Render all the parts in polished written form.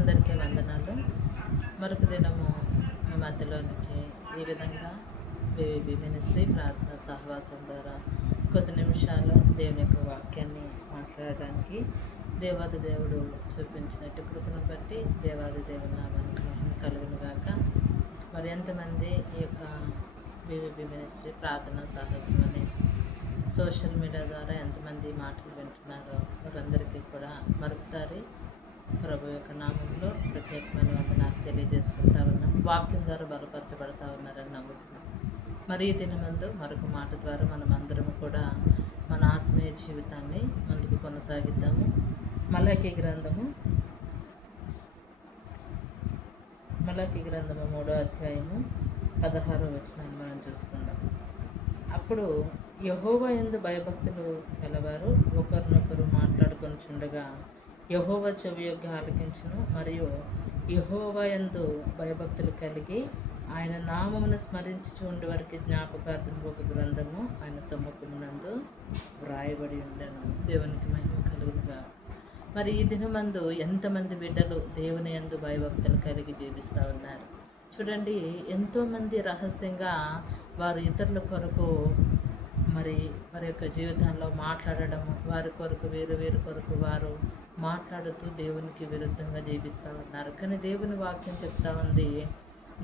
అందరికీ వందనాలు. మరొక దినము మీ మధ్యలోనికి ఈ విధంగా బేబీ మినిస్ట్రీ ప్రార్థన సహవాసం ద్వారా కొద్ది నిమిషాలు దేవుని యొక్క వాక్యాన్ని మాట్లాడడానికి దేవాది దేవుడు చూపించినట్టు కృపను బట్టి దేవాది దేవుని నామానికి మహిమ కలుగును గాక. మరి ఎంతమంది ఈ యొక్క బీబీబీ మినిస్ట్రీ ప్రార్థన సాహసం అనే సోషల్ మీడియా ద్వారా ఎంతమంది మాటలు వింటున్నారో వారందరికీ కూడా మరొకసారి ప్రభు యొక్క నామంలో ప్రత్యేకమైన వందనాలు తెలియజేసుకుంటా ఉన్నాం. వాక్యం ద్వారా బలపరచబడతా ఉన్నారని నమ్ముతున్నాం. మరి ఈ దినమందు మరొక మాట ద్వారా మనం అందరము కూడా మన ఆత్మీయ జీవితాన్ని ముందుకు కొనసాగిద్దాము. మలాకీ గ్రంథము 3వ అధ్యాయము 16వ వచనాన్ని మనం చూసుకుందాం. అప్పుడు యెహోవా యందు భయభక్తులు గలవారు ఒకరినొకరు మాట్లాడుకొనుచుండగా యెహోవా చెవియొగ్గి ఆలకించును, మరియు యెహోవా యందు భయభక్తులు కలిగి ఆయన నామమును స్మరించుచు ఉండే వారికి జ్ఞాపకార్థం ఒక గ్రంథము ఆయన సముఖమునందు వ్రాయబడి ఉండెను. దేవునికి మహిమ కలుగునుగా. మరి ఈ దినమందు ఎంతమంది బిడ్డలు దేవుని యందు భయభక్తులు కలిగి జీవిస్తూ ఉన్నారు. చూడండి, ఎంతోమంది రహస్యంగా వారు ఇతరుల కొరకు మరి వారి యొక్క జీవితంలో మాట్లాడడము, వారి కొరకు వీరి కొరకు వారు మాట్లాడుతూ దేవునికి విరుద్ధంగా జీవిస్తూ ఉన్నారు. కానీ దేవుని వాక్యం చెప్తా ఉంది,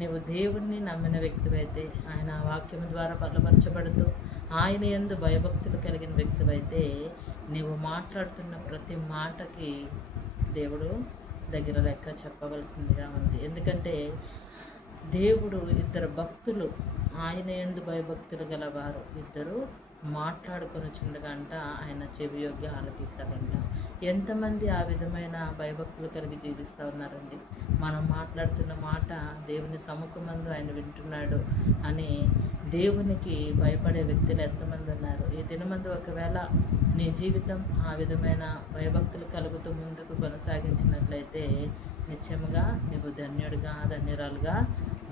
నీవు దేవుణ్ణి నమ్మిన వ్యక్తివైతే, ఆయన వాక్యం ద్వారా బలపరచబడుతూ ఆయన యందు భయభక్తులు కలిగిన వ్యక్తివైతే నీవు మాట్లాడుతున్న ప్రతి మాటకి దేవుడు దగ్గర లెక్క చెప్పవలసిందిగా ఉంది. ఎందుకంటే దేవుడు ఇద్దరు భక్తులు, ఆయన యందు భయభక్తులు గలవారు ఇద్దరు మాట్లాడుకొని చుండగంట ఆయన చెవియొగ్గి ఆలకిస్తాడంట. ఎంతమంది ఆ విధమైన భయభక్తులు కలిగి జీవిస్తూ ఉన్నారండి. మనం మాట్లాడుతున్న మాట దేవుని సముఖమందు ఆయన వింటున్నాడు అని దేవునికి భయపడే వ్యక్తులు ఎంతమంది ఉన్నారు. ఈ దినమందు ఒకవేళ నీ జీవితం ఆ విధమైన భయభక్తులు కలుగుతూ ముందుకు కొనసాగించినట్లయితే నిత్యముగా నీవు ధన్యుడిగా ధన్యురాలుగా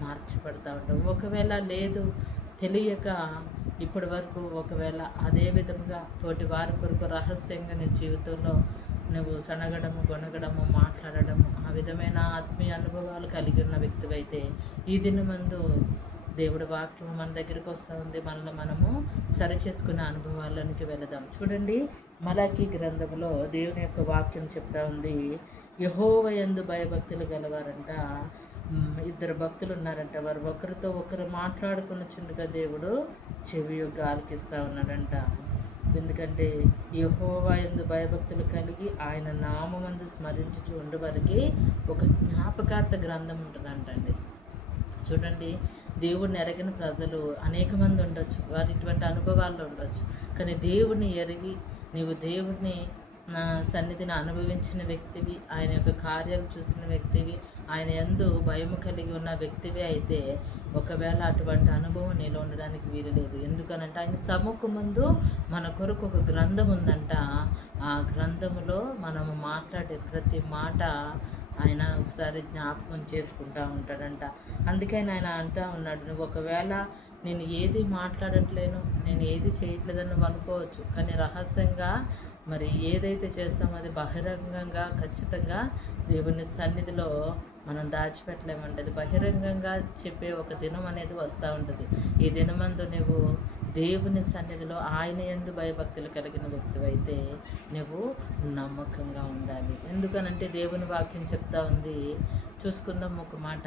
మార్చబడతా ఉంటావు. ఒకవేళ లేదు, తెలియక ఇప్పటి వరకు ఒకవేళ అదే విధంగా తోటి వారి కొరకు రహస్యంగా నీ జీవితంలో నువ్వు సనగడము, గొనగడము, మాట్లాడడము, ఆ విధమైన ఆత్మీయ అనుభవాలు కలిగి ఉన్న వ్యక్తివైతే ఈ దినమందు దేవుడి వాక్యం మన దగ్గరికి వస్తూ ఉంది. మనల్ని మనము సరిచేసుకునే అనుభవాల్లోనికి వెళదాం. చూడండి, మలాకీ గ్రంథంలో దేవుని యొక్క వాక్యం చెప్తా ఉంది, యెహోవా యందు భయభక్తులు గలవారంట ఇద్దరు భక్తులు ఉన్నారంట. వారు ఒకరితో ఒకరు మాట్లాడుకునిచుండగా దేవుడు చెవియొగ్గి ఆలకిస్తూ ఉన్నాడంట. ఎందుకంటే యెహోవా యందు భయభక్తులు కలిగి ఆయన నామమందు స్మరించుచు ఉండేవారికి ఒక జ్ఞాపకార్థ గ్రంథం ఉంటుందంటండి. చూడండి, దేవుడిని ఎరగిన ప్రజలు అనేక మంది ఉండొచ్చు, వారు ఇటువంటి అనుభవాల్లో ఉండొచ్చు. కానీ దేవుడిని ఎరిగి నీవు దేవుడిని సన్నిధిని అనుభవించిన వ్యక్తివి, ఆయన యొక్క కార్యాలు చూసిన వ్యక్తివి, ఆయన యందు భయము కలిగి ఉన్న వ్యక్తివి అయితే ఒకవేళ అటువంటి అనుభవం నీలో ఉండడానికి వీలు లేదు. ఎందుకనంటే ఆయన సముఖమందు మన కొరకు ఒక గ్రంథం ఉందంట. ఆ గ్రంథములో మనము మాట్లాడే ప్రతి మాట ఆయన ఒకసారి జ్ఞాపకం చేసుకుంటూ ఉంటాడంట. అందుకని ఆయన అంటూ ఉన్నాడు, నువ్వు ఒకవేళ నేను ఏది మాట్లాడట్లేను, నేను ఏది చేయట్లేదని నువ్వు అనుకోవచ్చు. కానీ రహస్యంగా మరి ఏదైతే చేస్తామో అది బహిరంగంగా ఖచ్చితంగా దేవుని సన్నిధిలో మనం దాచిపెట్టలేమండి. అది బహిరంగంగా చెప్పే ఒక దినం అనేది వస్తూ ఉంటుంది. ఈ దినమందు నువ్వు దేవుని సన్నిధిలో ఆయన యందు భయభక్తులు కలిగిన వ్యక్తివైతే నువ్వు నమ్మకంగా ఉండాలి. ఎందుకనంటే దేవుని వాక్యం చెప్తా ఉంది, చూసుకుందాం ఒక మాట.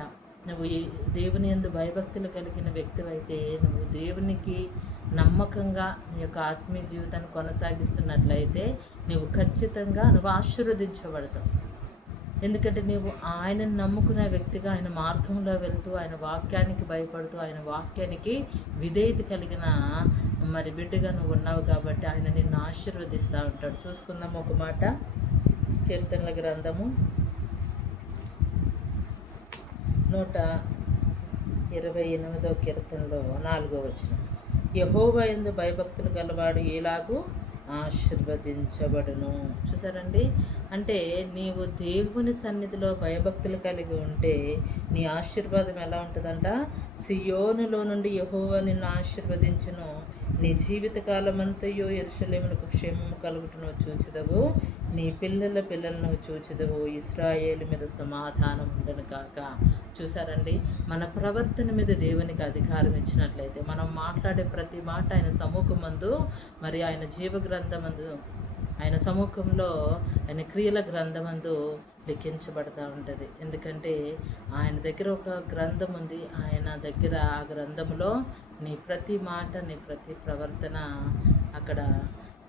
నువ్వు దేవుని యందు భయభక్తులు కలిగిన వ్యక్తివైతే నువ్వు దేవునికి నమ్మకంగా నీ యొక్క ఆత్మీయ జీవితాన్ని కొనసాగిస్తున్నట్లయితే నువ్వు ఖచ్చితంగా ఆశీర్వదించబడతావు. ఎందుకంటే నీవు ఆయనను నమ్ముకునే వ్యక్తిగా ఆయన మార్గంలో వెళ్తూ ఆయన వాక్యానికి భయపడుతూ ఆయన వాక్యానికి విధేయత కలిగిన మరి బిడ్డగా నువ్వు ఉన్నావు కాబట్టి ఆయన నిన్ను ఆశీర్వదిస్తూ ఉంటాడు. చూసుకుందాం ఒక మాట, కీర్తనల గ్రంథము 128వ కీర్తనలో 4వ వచనం, యెహోవా యందు భయభక్తులు గలవాడు ఎలాగూ ఆశీర్వదించబడును. చూసారండి, అంటే నీవు దేవుని సన్నిధిలో భయభక్తులు కలిగి ఉంటే నీ ఆశీర్వాదం ఎలా ఉంటుందంట, సియోనులో నుండి యెహోవా నిన్ను ఆశీర్వదించును, నీ జీవితకాలమంతయు యెరూషలేమునకు క్షేమము కలుగుటను చూచెదవు. నీ పిల్లల పిల్లలను చూచెదవు. ఇశ్రాయేలు మీద సమాధానం ఉండను కాక. చూసారండి, మన ప్రవర్తన మీద దేవునికి అధికారం ఇచ్చినట్లయితే మనం మాట్లాడే ప్రతి మాట ఆయన సముఖమందు, మరి ఆయన జీవ గ్రంథమందు, ఆయన సముఖంలో ఆయన క్రియల గ్రంథమందు లిఖించబడతా ఉంటుంది. ఎందుకంటే ఆయన దగ్గర ఒక గ్రంథం ఉంది. ఆయన దగ్గర ఆ గ్రంథంలో నీ ప్రతి మాట, నీ ప్రతి ప్రవర్తన అక్కడ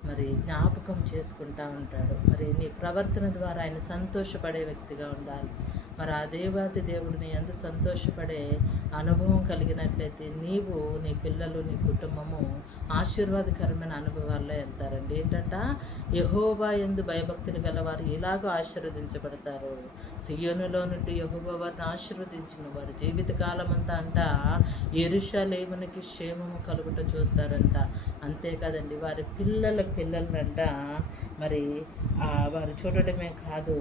మరి జ్ఞాపకం చేసుకుంటూ ఉంటాడు. మరి నీ ప్రవర్తన ద్వారా ఆయన సంతోషపడే వ్యక్తిగా ఉండాలి. మరి ఆ దేవాది దేవుడు నీ యందు సంతోషపడే అనుభవం కలిగినట్లయితే నీవు, నీ పిల్లలు, నీ కుటుంబము ఆశీర్వాదకరమైన అనుభవాల్లో వెళ్తారండి. ఏంటంట, యెహోవా యందు భయభక్తులు గలవారు ఇలాగో ఆశీర్వదించబడతారు. సియోనులో నుండి యెహోవా వారిని ఆశీర్వదించును. వారి జీవితకాలం అంతా అంట యెరూషలేమునికి క్షేమము కలుగుట చూస్తారంట. అంతేకాదండి, వారి పిల్లల పిల్లలంట మరి వారు చూడడమే కాదు,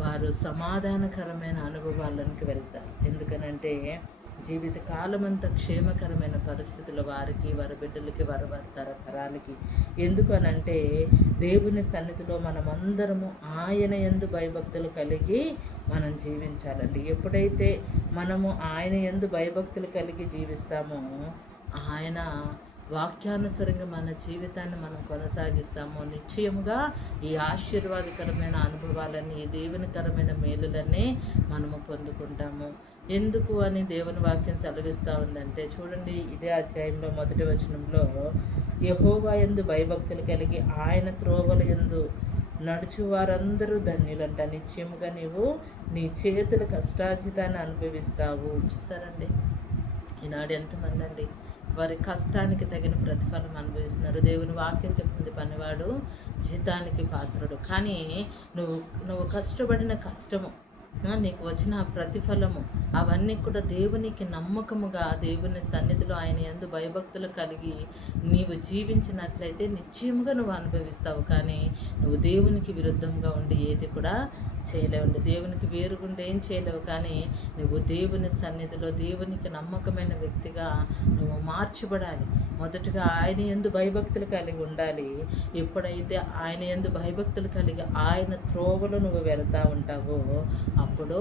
వారు సమాధానకరమైన అనుభవాలకు వెళ్తారు. ఎందుకనంటే జీవితకాలమంతా క్షేమకరమైన పరిస్థితులు వారికి, వారి బిడ్డలకి, వారి తరతరాలకి. ఎందుకనంటే దేవుని సన్నిధిలో మనమందరము ఆయన యందు భయభక్తులు కలిగి మనం జీవించాలండి. ఎప్పుడైతే మనము ఆయన యందు భయభక్తులు కలిగి జీవిస్తామో, ఆయన వాక్యానుసరంగా మన జీవితాన్ని మనం కొనసాగిస్తాము, నిశ్చయముగా ఈ ఆశీర్వాదకరమైన అనుభవాలన్నీ, ఈ దేవునికరమైన మేలులన్నీ మనము పొందుకుంటాము. ఎందుకు అని దేవుని వాక్యం సెలవిస్తూ ఉందంటే, చూడండి, ఇదే అధ్యాయంలో మొదటి వచనంలో, యెహోవా యందు భయభక్తులు కలిగి ఆయన త్రోవల యందు నడుచు వారందరూ ధన్యులంట. నిశ్చయముగా నీవు నీ చేతుల కష్టార్జితాన్ని అనుభవిస్తావు. చూసారండి, ఈనాడు ఎంతమంది అండి వారి కష్టానికి తగిన ప్రతిఫలం అనుభవిస్తున్నారు. దేవుని వాక్యం చెప్తుంది, పనివాడు జీతానికి పాత్రుడు. కానీ నువ్వు కష్టపడిన కష్టము, నీకు వచ్చిన ఆ ప్రతిఫలము, అవన్నీ కూడా దేవునికి నమ్మకముగా దేవుని సన్నిధిలో ఆయన యందు భయభక్తులు కలిగి నీవు జీవించినట్లయితే నిశ్చయముగా నువ్వు అనుభవిస్తావు. కానీ నువ్వు దేవునికి విరుద్ధంగా ఉండి ఏది కూడా చేయలేవండి. దేవునికి వేరుగుండి ఏం చేయలేవు. కానీ నువ్వు దేవుని సన్నిధిలో దేవునికి నమ్మకమైన వ్యక్తిగా నువ్వు మార్చబడాలి. మొదటగా ఆయన యందు భయభక్తులు కలిగి ఉండాలి. ఎప్పుడైతే ఆయన యందు భయభక్తులు కలిగి ఆయన త్రోవలో నువ్వు వెళ్తూ ఉంటావో, అప్పుడు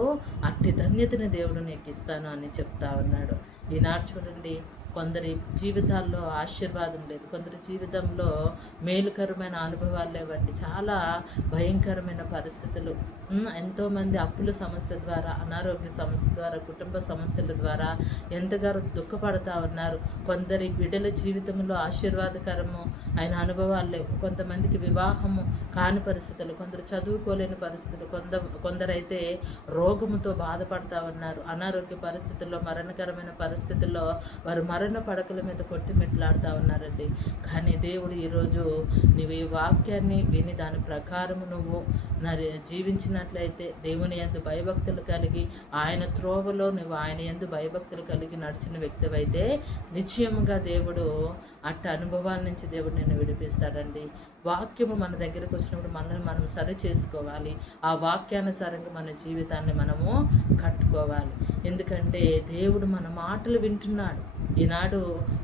అట్టి ధన్యతని దేవుడు నీకు ఇస్తాను అని చెప్తా ఉన్నాడు. ఈనాడు చూడండి, కొందరి జీవితాల్లో ఆశీర్వాదం లేదు, కొందరి జీవితంలో మేలుకరమైన అనుభవాలు లేవండి. చాలా భయంకరమైన పరిస్థితులు, ఎంతోమంది అప్పుల సమస్య ద్వారా, అనారోగ్య సమస్య ద్వారా, కుటుంబ సమస్యల ద్వారా ఎంతగానో దుఃఖపడుతూ ఉన్నారు. కొందరి బిడ్డల జీవితంలో ఆశీర్వాదకరము అయిన అనుభవాలు లేవు. కొంతమందికి వివాహము కాని పరిస్థితులు, కొందరు చదువుకోలేని పరిస్థితులు, కొందరైతే రోగముతో బాధపడుతూ ఉన్నారు. అనారోగ్య పరిస్థితుల్లో, మరణకరమైన పరిస్థితుల్లో వారు మరణ పడకల మీద కొట్టిమెట్లాడుతూ ఉన్నారండి. కానీ దేవుడు ఈరోజు నీవు ఈ వాక్యాన్ని విని దాని ప్రకారము నువ్వు జీవించినట్లయితే, దేవుని యందు భయభక్తులు కలిగి ఆయన త్రోవలో నువ్వు ఆయన యందు భయభక్తులు కలిగి నడిచిన వ్యక్తివైతే నిశ్చయముగా దేవుడు అట్ట అనుభవాల నుంచి దేవుడు నిన్ను విడిపిస్తాడండి. వాక్యము మన దగ్గరకు వచ్చినప్పుడు మనల్ని మనం సరి చేసుకోవాలి. ఆ వాక్యానుసారంగా మన జీవితాన్ని మనము కట్టుకోవాలి. ఎందుకంటే దేవుడు మన మాటలు వింటున్నాడు. ఈనాడు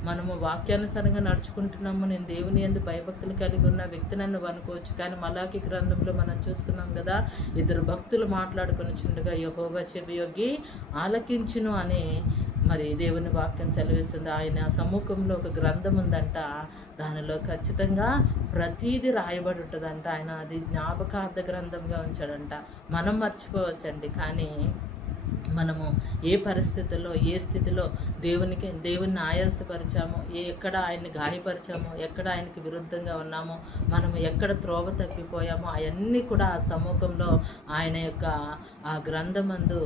మనము వాక్యానుసారంగా నడుచుకుంటున్నాము, నేను దేవుని యందు భయభక్తులు కలిగి ఉన్న వ్యక్తి నన్ను అనుకోవచ్చు. కానీ మలాకి గ్రంథంలో మనం చూసుకున్నాం కదా, ఇద్దరు భక్తులు మాట్లాడుకొని చుండగా యెహోవా చెవియొగ్గి ఆలకించును అని మరి దేవుని వాక్యం సెలవిస్తుంది. ఆయన సమ్ముఖంలో ఒక గ్రంథం ఉందంట, దానిలో ఖచ్చితంగా ప్రతీది రాయబడి ఉంటుందంట. ఆయన అది జ్ఞాపకార్థ గ్రంథంగా ఉంచాడంట. మనం మర్చిపోవచ్చండి, కానీ మనము ఏ పరిస్థితుల్లో, ఏ స్థితిలో దేవుని ఆయాసపరిచామో, ఎక్కడ ఆయన్ని గాయపరిచామో, ఎక్కడ ఆయనకి విరుద్ధంగా ఉన్నామో, మనము ఎక్కడ త్రోవ తప్పిపోయామో, అవన్నీ కూడా ఆ సముఖంలో ఆయన యొక్క ఆ గ్రంథమందు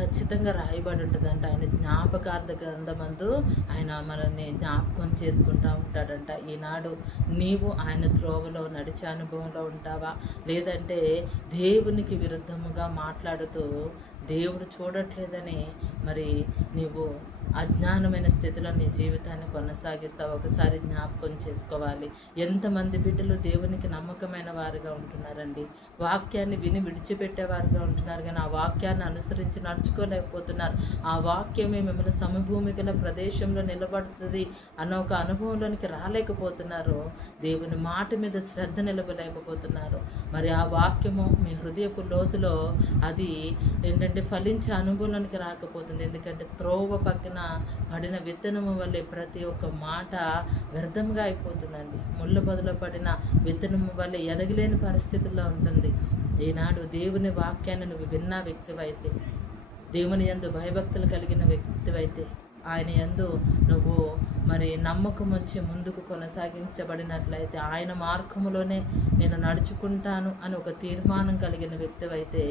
ఖచ్చితంగా రాయబడి ఉంటుందంట. ఆయన జ్ఞాపకార్థ గ్రంథమందు ఆయన మనల్ని జ్ఞాపకం చేసుకుంటూ ఉంటాడంట. ఈనాడు నీవు ఆయన త్రోవలో నడిచే అనుభవంలో ఉంటావా, లేదంటే దేవునికి విరుద్ధముగా మాట్లాడుతూ దేవుడు చూడట్లేదని మరి నీవు అజ్ఞానమైన స్థితిలో నీ జీవితాన్ని కొనసాగిస్తావు. ఒకసారి జ్ఞాపకం చేసుకోవాలి. ఎంతమంది బిడ్డలు దేవునికి నమ్మకమైన వారుగా ఉంటున్నారండి, వాక్యాన్ని విని విడిచిపెట్టేవారుగా ఉంటున్నారు, కానీ ఆ వాక్యాన్ని అనుసరించి నడుచుకోలేకపోతున్నారు. ఆ వాక్యమే మిమ్మల్ని సమభూమి గల ప్రదేశంలో నిలబడుతుంది అన్న ఒక అనుభవంలోనికి రాలేకపోతున్నారు. దేవుని మాట మీద శ్రద్ధ నిలబలేకపోతున్నారు. మరి ఆ వాక్యము మీ హృదయపు లోతులో అది ఏంటంటే ఫలించే అనుభవంలోనికి రాకపోతుంది. ఎందుకంటే త్రోవ పక్కన పడిన విత్తనము వల్లే ప్రతి ఒక్క మాట వ్యర్థంగా అయిపోతుందండి. ముళ్ళ బదులు పడిన విత్తనము వల్లే ఎదగలేని పరిస్థితుల్లో ఉంటుంది. ఈనాడు దేవుని వాక్యాన్ని నువ్వు విన్న వ్యక్తివైతే, దేవుని యందు భయభక్తులు కలిగిన వ్యక్తివైతే, ఆయన యందు నువ్వు మరి నమ్మకం వచ్చి ముందుకు కొనసాగించబడినట్లయితే, ఆయన మార్గములోనే నేను నడుచుకుంటాను అని ఒక తీర్మానం కలిగిన వ్యక్తివైతే,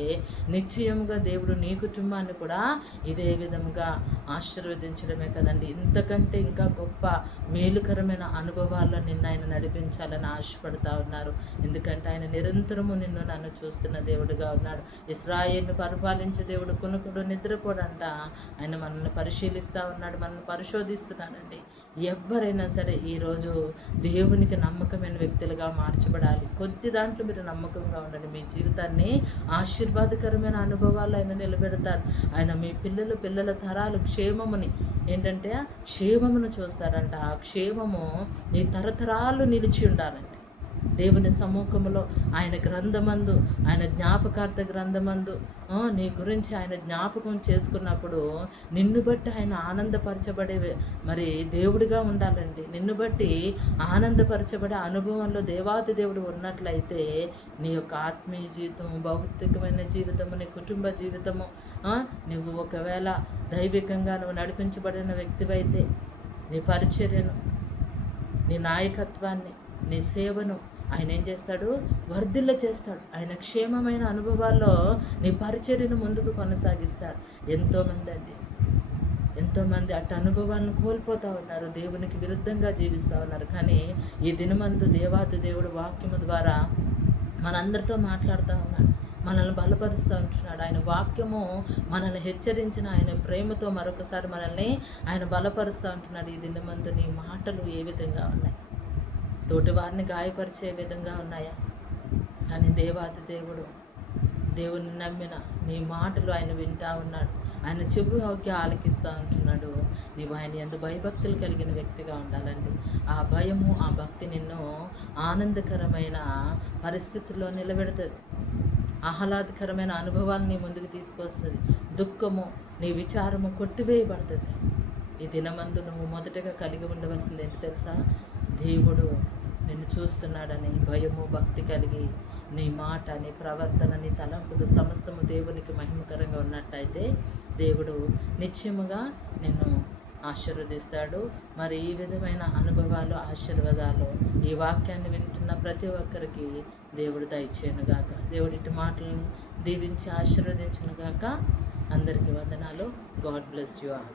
నిశ్చయముగా దేవుడు నీ కుటుంబాన్ని కూడా ఇదే విధముగా ఆశీర్వదించడమే కదండి, ఇంతకంటే ఇంకా గొప్ప మేలుకరమైన అనుభవాల్లో నిన్ను ఆయన నడిపించాలని ఆశపడుతూ ఉన్నారు. ఎందుకంటే ఆయన నిరంతరము నిన్ను నన్ను చూస్తున్న దేవుడుగా ఉన్నాడు. ఇశ్రాయేలును పరిపాలించే దేవుడు కునుకుడు నిద్రపోడంట. ఆయన మనల్ని పరిశీలిస్తూ ఉన్నాడు, మనల్ని పరిశోధిస్తున్నాడండి. ఎవరైనా సరే ఈరోజు దేవునికి నమ్మకమైన వ్యక్తులుగా మార్చబడాలి. కొద్ది దాంట్లో మీరు నమ్మకంగా ఉండండి. మీ జీవితాన్ని ఆశీర్వాదకరమైన అనుభవాలు ఆయన నిలబెడతాడు. ఆయన మీ పిల్లల తరాలు క్షేమముని ఏంటంటే క్షేమమును చూస్తారంట. ఆ క్షేమము నీ తరతరాలు నిలిచి ఉండాలండి. దేవుని సముఖంలో ఆయన గ్రంథమందు, ఆయన జ్ఞాపకార్థ గ్రంథమందు నీ గురించి ఆయన జ్ఞాపకం చేసుకున్నప్పుడు నిన్ను బట్టి ఆయన ఆనందపరచబడే మరి దేవుడిగా ఉండాలండి. నిన్ను బట్టి ఆనందపరచబడే అనుభవంలో దేవాది దేవుడు ఉన్నట్లయితే నీ యొక్క ఆత్మీయ జీవితము, భౌతికమైన జీవితము, నీ కుటుంబ జీవితము, నువ్వు ఒకవేళ దైవికంగా నువ్వు నడిపించబడిన వ్యక్తివైతే నీ పరిచర్యను, నీ నాయకత్వాన్ని, నీ సేవను ఆయన ఏం చేస్తాడు? వర్ధిల్ల చేస్తాడు. ఆయన క్షేమమైన అనుభవాల్లో నీ పరిచర్యను ముందుకు కొనసాగిస్తాడు. ఎంతోమంది అటు అనుభవాలను కోల్పోతూ ఉన్నారు, దేవునికి విరుద్ధంగా జీవిస్తూ ఉన్నారు. కానీ ఈ దినమందు దేవాది దేవుడు వాక్యము ద్వారా మనందరితో మాట్లాడుతూ ఉన్నాడు, మనల్ని బలపరుస్తూ ఉంటున్నాడు. ఆయన వాక్యము మనల్ని హెచ్చరించిన ఆయన ప్రేమతో మరొకసారి మనల్ని ఆయన బలపరుస్తూ ఉంటున్నాడు. ఈ దినమందు నీ మాటలు ఏ విధంగా ఉన్నాయి? తోటి వారిని గాయపరిచే విధంగా ఉన్నాయా? కానీ దేవాది దేవుడు, దేవుని నమ్మిన నీ మాటలు ఆయన వింటా ఉన్నాడు. ఆయన చెవు హోకి ఆలకిస్తూ ఉంటున్నాడు. నీవు ఆయన యందు భయభక్తులు కలిగిన వ్యక్తిగా ఉండాలండి. ఆ భయము, ఆ భక్తి నిన్ను ఆనందకరమైన పరిస్థితుల్లో నిలబెడుతుంది. ఆహ్లాదకరమైన అనుభవాన్ని నీ ముందుకు తీసుకొస్తుంది. దుఃఖము, నీ విచారము కొట్టివేయబడుతుంది. ఈ దినమందు నువ్వు మొదటగా కలిగి ఉండవలసింది ఏంటి తెలుసా? దేవుడు నిన్ను చూస్తున్నాడని భయము, భక్తి కలిగి నీ మాట, నీ ప్రవర్తన, నీ తలంపులు సమస్తము దేవునికి మహిమకరంగా ఉన్నట్టయితే దేవుడు నిశ్చయముగా నిన్ను ఆశీర్వదిస్తాడు. మరి ఈ విధమైన అనుభవాలు, ఆశీర్వాదాలు ఈ వాక్యాన్ని వింటున్న ప్రతి ఒక్కరికి దేవుడు దయచేయనుగాక. దేవుడి మాటలను దీవించి ఆశీర్వదించునుగాక. అందరికీ వందనాలు. God bless you all.